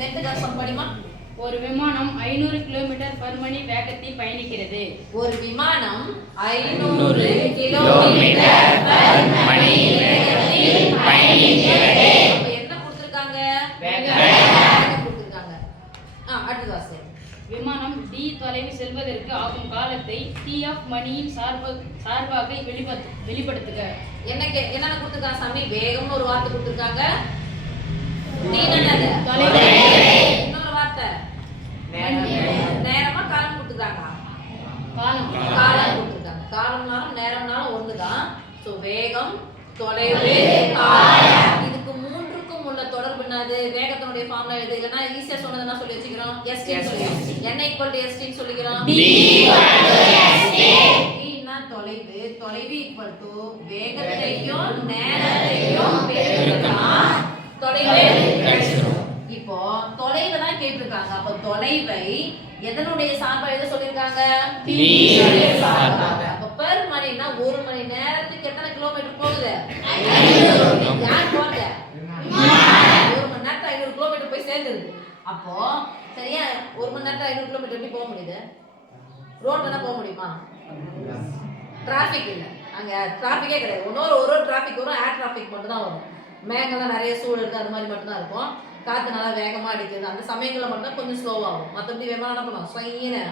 நெட்டுக்கு படிமா. ஒரு விமானம் 500 km/மணி வேகத்தில் பயணிக்கிறது. ஒரு விமானம் 500 km/மணி வேகத்தில் பயணிக்கிறது. என்ன கொடுத்திருக்காங்க? வேகம் கொடுத்திருக்காங்க. அடுத்த வாசி. விமானம் d தொலைவு செல்வதற்கு ஆகும் காலத்தை t of மணியின் சார்பாக வெளிப்படுத்துக. என்னென்ன கொடுத்திருக்காங்க சாமி? வேகம்னு ஒரு வார்த்தை கொடுத்திருக்காங்க. t என்னது? தொலைவு. இன்னொரு வார்த்தை நேரமா காலம் கொடுத்திருக்காங்க. காலம் கொடுத்திருக்காங்க. காலம்னாலும் நேரம்னாலும் ஒண்ணுதான். சோ வேகம், தொலைவு, காலம். இதுக்கு மூன்றுக்கும் உள்ள தொடர்பு என்னது? வேகத்தினுடைய ஃபார்முலா எழுது. இல்லனா ஈஸியா சொன்னதுனா சொல்லி வச்சுக்கிறோம். s ன்னு சொல்லிக்கிறோம். n = s ன்னு சொல்லிக்கிறோம். d னா தொலைவு. தொலைவு = வேகத்தையும் நேரத்தையும் பெருக்கலாம். தொலைவு கிடைச்சிரும். இப்போ தொலைவை தான் கேட்டிருக்காங்க. அப்ப தொலைவை எதனுடைய சார்பா எழுத சொல்லிருக்காங்க? t உடைய சார்பா. அப்ப per மணினா ஒரு மணி நேரத்துக்கு எத்தனை கிலோமீட்டர் போகுது? 500. யார் போறது? ஒரு மணி நேரத்துல 500 கிலோமீட்டர் போய் சேர்ந்துருது. அப்போ சரியா ஒரு மணி நேரத்துல 500 கிலோமீட்டர் எப்படி போக முடியுது? ரோட்ல தான் போக முடியுமா? டிராஃபிக் இல்ல. அங்க டிராஃபிக்கே கிடையாது. ஒரு டிராஃபிக் வரும், ஏர் டிராஃபிக் மட்டும் தான் வரும். மேகங்கள்லாம் நிறைய சூடு இருக்கு, அது மாதிரி மட்டும் தான் இருக்கும். காத்து நல்லா வேகமா அடிக்குது. அந்த சமயங்கள்ல மட்டும் தான் கொஞ்சம் ஸ்லோவாகும். மற்றபடி விமானம் என்ன பண்ணும்? ஸ்வைன்னு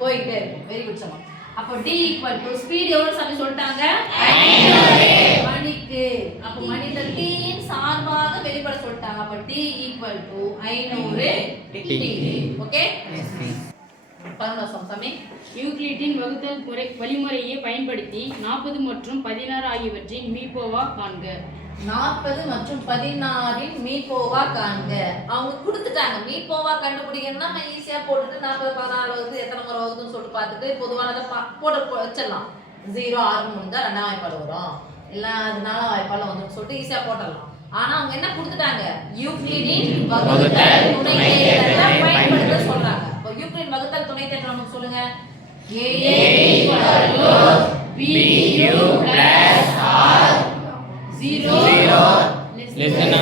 போயிட்டே இருக்கும். வெரி குட் சமம். அப்போ d = ஸ்பீட் எவ்வளவு சாமி சொல்லிட்டாங்க? 500 மணிக்கு. அப்ப மணில t இன் சார்பாக வெளிப்பட சொல்லிட்டாங்க. அப்ப t = 500 t. ஓகே? சாமி யூக்ளிட்டின் வகுத்தல் வழிமுறையை பயன்படுத்தி 40 மற்றும் 16 ஆகியவற்றின் மீபோவா காண்க. 40 மற்றும் 16 மீபோவா காண்க. அவங்க கொடுத்துட்டாங்க. மீபோவா கண்டுபிடிக்கணும்னா நம்ம ஈஸியா போட்டுட்டு 40 16 வந்து எத்தனை முறை வருதுன்னு சொல்லிட்டு பார்த்துட்டு பொதுவானதை போட்டு வச்சிடலாம். 0 6 முடிஞ்சா ரெண்டாம் வாய்ப்பாடு வரும், இல்ல அதனால வாய்ப்பாடு வந்துன்னு சொல்லிட்டு ஈஸியா போட்டுடலாம். ஆனா அவங்க என்ன கொடுத்துட்டாங்க? யூக்ளிடின் வகுத்தல் துணை தேற்றத்தை பயன்படுத்த சொல்றாங்க. இப்போ யூக்ளிடின் வகுத்தல் துணை தேற்றம் நமக்கு சொல்லுங்க. a = bu + r 0 less than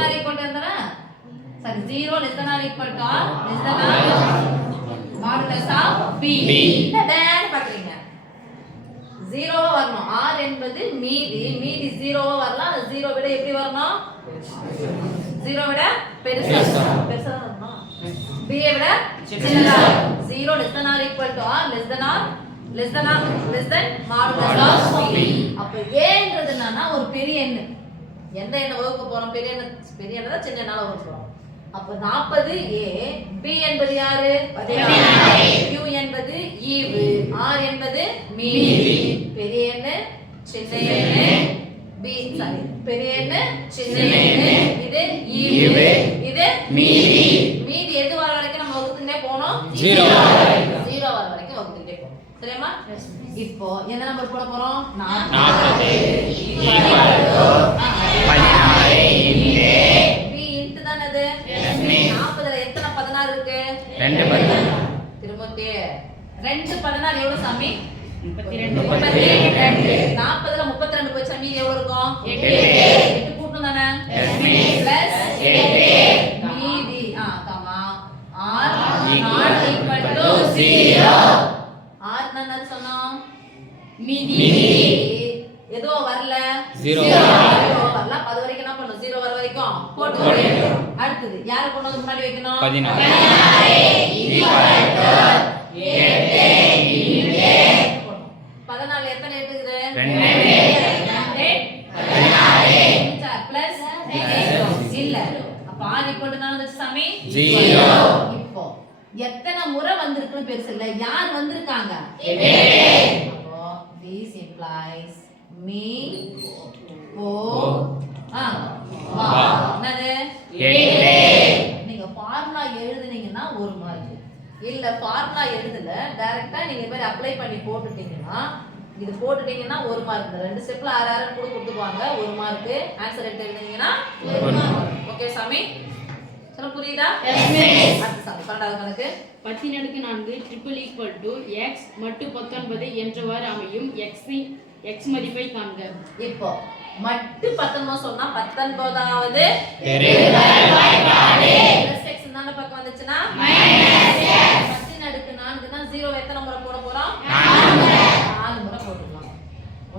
or equal என்றா சரி 0 less than or equal to r less than or modulus of b. என்னன்னு பாக்குறீங்க? 0 வரணும். r என்பது மீதி 0 வரலாம். அது 0 விட எப்படி வரணும்? 0 விட பெருசா வரணும். b விட சின்னதா. 0 less than or equal to r less than modulus of b. அப்ப a ன்றது என்னன்னா ஒரு பெரிய எண். எந்த எண்ணை வகுக்க போறோம்? பெரிய எண்ணை தான் சின்ன எண்ணால வகுக்க போறோம். அப்ப 40 a, b என்பது யாரு? 16. q என்பது ஈவு, r என்பது மீதி. பெரிய எண், சின்ன எண், பெரிய எண், சின்ன எண், இது ஈவு, இது மீதி. மீதி எது வர வரைக்கும் நம்ம வகுத்துட்டே போறோம்? 0 வர வரைக்கும் வகுத்துட்டே போறோம். சரியாமா? இப்போ என்ன நம்பர் போட போறோம்? 40 b இன்ட் தான அது. 40ல எத்தனை 16 இருக்கு? 2 16. திரும்ப 2 16 எவ்வளவு சாமி? 32. 40ல 32 போச்சா மீதி எவ்வளவு இருக்கும்? 8 கூட்டணும் தானே? பிளஸ் 8 மீதி comma r not equal to 0. r என்னன்னு சொன்னோம்? மீதி. ஏதோ வரல 0 வரல. அது வரைக்கும் என்ன பண்ணனும்? 0 வர வரைக்கும் போட்டு வைக்கணும். அடுத்து யாரை கொண்டு வந்து முன்னாடி வைக்கணும்? 16 14 எத்தனை இருக்குது? 2 16 பிளஸ் இல்ல. அப்ப r = என்ன வந்துச்சு சாமி? 0. இப்போ எத்தனை முறை வந்திருக்குன்னு பெருசு இல்ல. யார் வந்திருக்காங்க? 8. அப்போ this implies me என்னது? 8. நீங்க ஃபார்முலா எழுதுனீங்கன்னா 1 மார்க். இல்ல ஃபார்முலா எழுதல டைரக்ட்டா நீங்க இந்த மாதிரி அப்ளை பண்ணி போட்டுட்டீங்கன்னா இது போட்டுட்டீங்கன்னா 1 மார்க். இந்த ரெண்டு ஸ்டெப்ல 6 6 கூட கொடுத்துவாங்க. 1 மார்க். ஆன்சர் எழுதுனீங்கன்னா 1 மார்க். ஓகே சாமி? சொல்ல புரியுதா? Yes miss. அடுத்து சாமி 12வது கணக்கு. 10 × 4 = x மட்டு 19 என்றவாறு அமையும். x x மதிப்பை காண்க. இப்போ மட்டு 19 சொன்னா 19வது பிளஸ் x இந்த பக்கம் வந்துச்சுன்னா மைனஸ் x 10 அடுக்கு 4னா 0 எத்தனை முறை போட போறோம் 4 முறை போட்டுக்கலாம்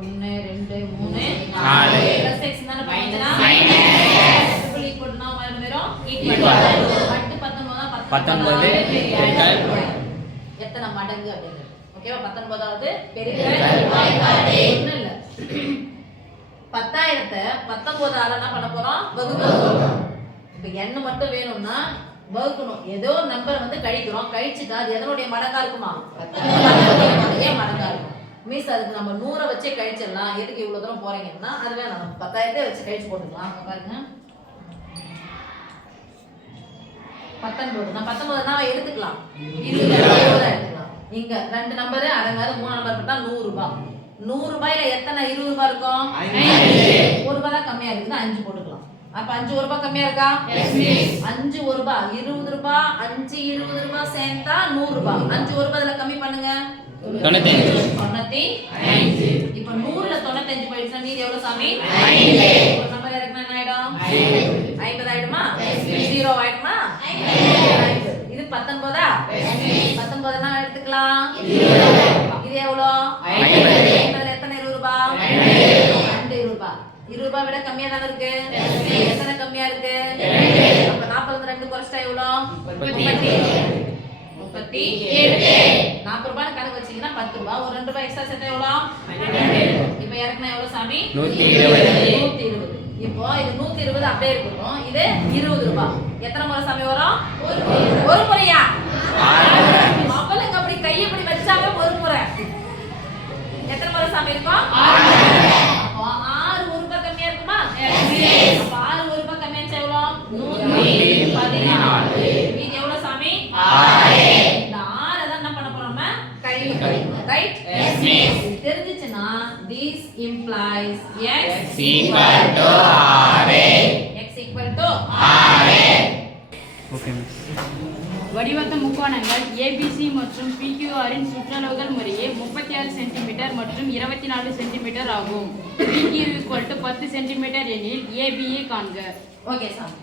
1 2 3 4 பிளஸ் x இந்த பக்கம் வந்துச்சுன்னா மைனஸ் ட்ரிபிள் ஈக்குவல் டு நாம வெறும் ஈக்குவல் மட்டு 19 எத்தனை மடங்கு அப்படிங்கிறது ஓகேவா 19வது பெருக்கல் ஒண்ணும் இல்ல 10,000 19ஆல என்ன பண்ண போறோம் வகுக்கணும் இப்போ n மட்டும் வேணும்னா வகுக்கணும் ஏதோ நம்பர் வந்து கழிக்கிறோம் கழிச்சிட்டா அது எதனுடைய மடங்கா இருக்குமா 10,000 மடங்கா இருக்கும் மீன்ஸ் அதுக்கு நம்ம 100 வச்சே கழிச்சிடலாம் எதுக்கு இவ்வளவு தூரம் போறீங்கன்னா அதுவே நம்ம 10,000 வச்சு கழிச்சு போட்டுக்கலாம் பாருங்க 19 நான் 19 நான் எடுத்துக்கலாம் 20 எடுத்துக்கலாம் இங்க ரெண்டு நம்பர் அடங்காத மூணு நம்பர் போட்டா 100 ரூபாய் 100 ரூபாயில எத்தனை 20 ரூபாய் இருக்கும் 1 ரூபாய் தான் கம்மியா இருக்குன்னா 5 போட்டுக்கலாம் அப்ப 5 1 ரூபாய் கம்மியா இருக்கா 5 1 ரூபாய் 20 ரூபாய் 5 20 ரூபாய் சேர்த்தா 100 ரூபாய் 5 1 ரூபாய்ல கம்மி பண்ணுங்க 95 இப்போ 100ல 95 போயிடுச்சா மீதி எவ்வளவு சாமி 5 ஒரு நம்பர் இறக்குனா என்ன ஆயிடும் 50 ஆயிடுமா 0 ஆயிடுமா இது 19ஆ 19 நான் எடுத்துக்கலாம் இது எவ்வளவு 50 எத்தனை 20 ரூபாய் 2 ரூபாய் 20 ரூபாய் விட கம்மியா தான இருக்கு எத்தனை கம்மியா இருக்கு அப்ப 40 ல 2 குறைச்சா எவ்வளவு 37 40 ரூபாய் கணக்கு வச்சீங்கன்னா 10 ரூபாய் ஒரு 2 ரூபாய் எக்ஸ்ட்ரா சேர்த்தா எவ்வளவு இப்போ இறக்குனா எவ்வளவு சாமி 120 இப்போ இது 120 அப்படியே இருக்கட்டும் இது 20 ரூபாய் எத்தனை முறை சாமி வரும் ஒரு முறையா அவளுங்க அப்படி கையை இப்படி வச்சாங்க ஒரு முறை எத்தனை முறை சாமி இருக்கும் அப்போ 6 1 ரூபாய் கம்மியா இருக்குமா அப்ப 6 1 ரூபாய் கம்மியா இருந்துச்சு எவ்வளவு 114 மீதி எவ்வளவு சாமி 6 இந்த 6 தான் என்ன பண்ண போறோம் கழிக்கணும் ரைட் எஸ் மிஸ் தெரிஞ்சிச்சுனா this implies x equal to r x equal to r okay miss வடிவத்த முக்கோணங்கள் ABC மற்றும் PQR இன் சுற்றளவுகள் முறையே 36 சென்டிமீட்டர் மற்றும் 24 சென்டிமீட்டர் ஆகும். PQ 10 சென்டிமீட்டர் எனில் AB ஐ காண்க. ஓகே சார்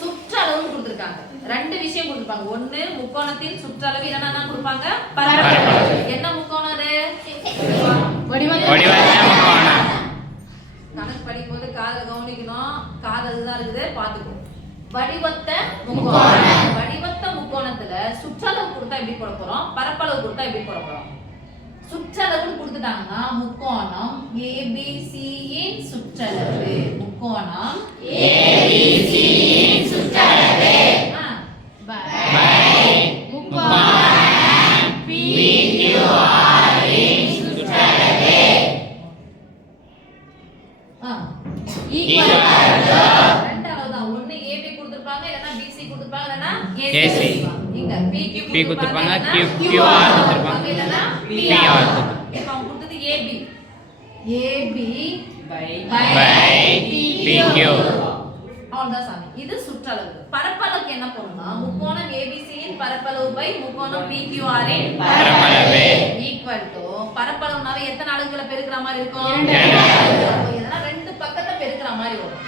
சுற்றளவு கொடுத்திருக்காங்க ரெண்டு விஷயம் கொடுத்திருப்பாங்க ஒன்னு முக்கோணத்தின் சுற்றளவு இல்லனா என்ன கொடுப்பாங்க பரப்பளவு என்ன முக்கோணம் அது வடிவத்த முக்கோணம் கணக்கு படிக்கும்போது காதை கவனிக்கணும் காது அதுதான் இருக்குது பாத்துக்கோ வடிவத்த முக்கோணத்துல சுற்றளவு கொடுத்தா எப்படி போட போறோம் பரப்பளவு கொடுத்தா எப்படி போட போறோம் சுற்றளவு கொடுத்துட்டாங்கன்னா முக்கோணம் ABC இன் சுற்றளவு முக்கோணம் ABC இன் சுற்றளவு முக்கோணம் PQR இன் சுற்றளவு ரெண்டாவதா ஒண்ணு AB கொடுத்திருப்பாங்க இல்லனா BC கொடுத்திருப்பாங்க இல்லனா AC இங்க P கொடுத்திருப்பாங்க QR கொடுத்திருப்பாங்க இல்லனா PR இப்போ அவங்க கொடுத்தது AB by PQ அவ்வளவுதான் சாமி இது சுற்றளவு பரப்பளவுக்கு என்ன பண்ணணும்னா முக்கோணம் ABC இன் பரப்பளவு பை முக்கோணம் PQR இன் பரப்பளவு ஈக்குவல் டு பரப்பளவுனாவே எத்தனை அலகுகளை பெருக்குற மாதிரி இருக்கும் இதெல்லாம் ரெண்டு பக்கத்தை பெருக்குற மாதிரி வரும்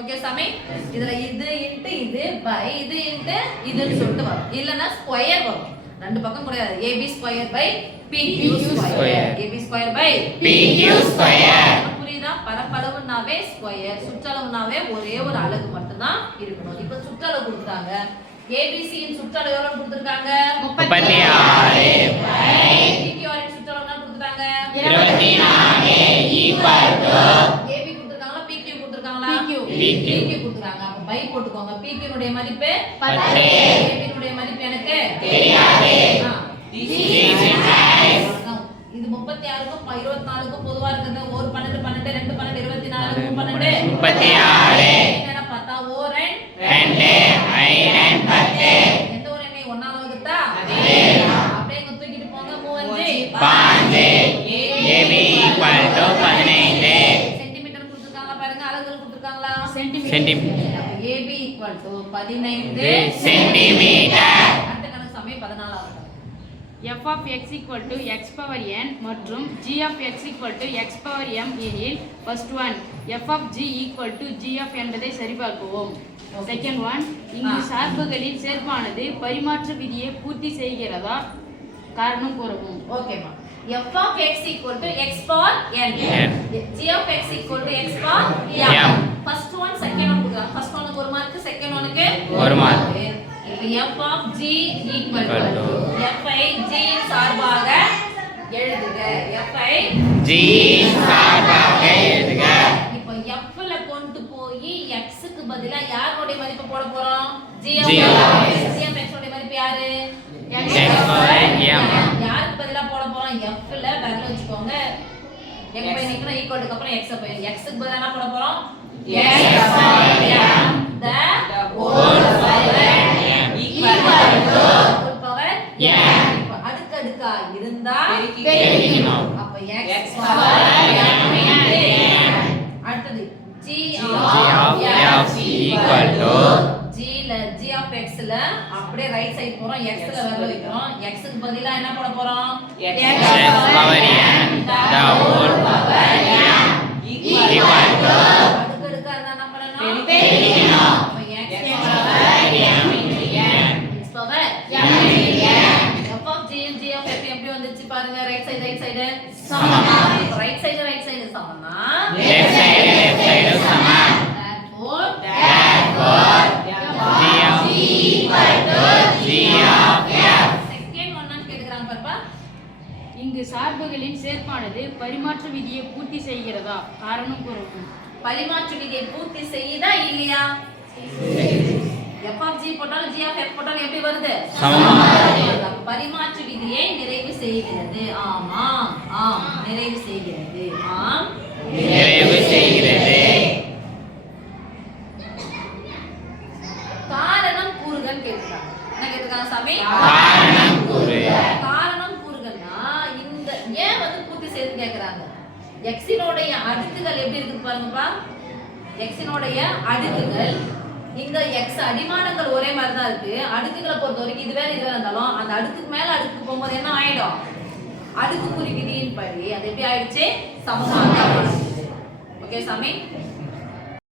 ஓகே சாமி இதுல இது இன்டு இது பை இது இன்டு இதுன்னு சொல்லிட்டு வரும் இல்லனா ஸ்கொயர் வரும் ரெண்டு பக்கம் கூடாது AB square by PQ square AB square by PQ square புரியுதா பரப்பளவுனாவே ஸ்கொயர் சுற்றளவுனாவே ஒரே ஒரு அலகு மட்டும் தான் இருக்கணும் இப்போ சுற்றளவு கொடுத்தாங்க ABC இன் சுற்றளவு எவ்வளவு கொடுத்திருக்காங்க 36 PQR இன் சுற்றளவு என்ன கொடுத்திருக்காங்க 24 equal to AB கொடுத்திருக்காங்களா PQ கொடுத்திருக்காங்களா PQ கொடுத்திருக்காங்க அப்ப பை போட்டுக்கோங்க PQ னுடைய மதிப்பு 10 AB னுடைய மதிப்பு எனக்கு தெரியாது இது 36க்கும் 24க்கும் பொதுவா இருக்குது ஒரு 12 12 2 12 24 3 12 என்னடா பார்த்தா ஓர் எண் 2 ஐரன் 10 எந்த ஒரு எண்ணை ஒண்ணால வகுத்தா அப்படியே இங்க தூக்கிட்டு போங்க 35 AB ஈக்குவல் டு 15 சென்டிமீட்டர் கொடுத்திருக்காங்க பாருங்க அலகுகள் கொடுத்திருக்காங்களா centimetre AB equal to 15 centimetre அடுத்த கணக்கு சமயம் 14 ஆகும் f of x equal to x power n மற்றும் g of x equal to x power m எனில் first one f of g equal to g of என்பதை சரிபார்க்கவும். செகண்ட் ஒன், இங்கு சார்புகளின் சேர்ப்பானது பரிமாற்று விதியை பூர்த்தி செய்கிறதா காரணம் கூறவும். ஓகேமா. f of x equal to x power n, g of x equal to x power m. first one second one கொடுக்கலாம். first one க்கு 1 மார்க், second one க்கு 1 மார்க். இப்போ f of g equal to f I g இன் சார்பாக எழுதுக. f ஐ g சார்பாக எழுதுக. இப்போ f ல கொண்டு போய் x க்கு பதிலா யாரோட மதிப்பு போட போறோம்? g of x ஓட மதிப்பு யாரு? x power m. யாருக்கு பதிலா போட போறோம்? f ல பதிலா வச்சுக்கோங்க. x பை நிக்கணும் ஈக்குவல் டு அப்புறம் x பை x க்கு பதிலா என்ன போட போறோம்? x power m the whole power equal to whole power m. அடுக்கு அடுக்கா இருந்தா பெருக்கணும். அப்ப x power m. அடுத்து g of f equal to g of x ல அப்படியே ரைட் சைடு போறோம், x ல வரல வைக்கிறோம். x க்கு பதிலா என்ன போட போறோம்? x power n the whole power m equal to அடுக்கு அடுக்கா இருந்தா என்ன பண்ணணும்? பெருக்கணும். அப்ப x power m into n. x power m into n. f of g and g of f எப்படி வந்துச்சு பாருங்க. ரைட் சைடு சமமா. ரைட் சைடு சமமா. left side சமம். therefore g of equal to g of f. Second ஒன்னு கேக்குறாங்க பாப்பா. இங்கு சார்புகளின் சேர்ப்பானது பரிமாற்று விதியை பூர்த்தி செய்கிறதா காரணம் கூறவும். பரிமாற்று விதியை பூர்த்தி செய்யுதா இல்லையா? f of g போட்டாலும் g of f போட்டாலும் எப்படி வருது? சமமா. பரிமாற்று விதியை நிறைவு செய்கிறது. ஆமாம், ஆம், நிறைவு செய்கிறது. ஆம், நிறைவு செய்கிறது. காரணம் கூறுகன்னு கேக்குறாங்க. என்ன கேக்குறாங்க சாமி? காரணம் கூறு. காரணம் கூறுகன்னா இந்த ஏன் வந்து பூர்த்தி செய்து கேக்குறாங்க. x னுடைய அடுக்குகள் எப்படி இருக்கு பாருங்கப்பா. x னுடைய அடுக்குகள் இந்த x அடிமானங்கள் ஒரே மாதிரி தான் இருக்கு. அடுக்குகளை பொறுத்த வரைக்கும் இது வேற இருந்தாலும் அந்த அடுக்குக்கு மேல அடுக்கு போகும்போது என்ன ஆயிடும்? அடுக்குக்குறி விதியின் படி அது எப்படி ஆயிடுச்சு? சமமாக ஆயிடுச்சு. ஓகே சாமி.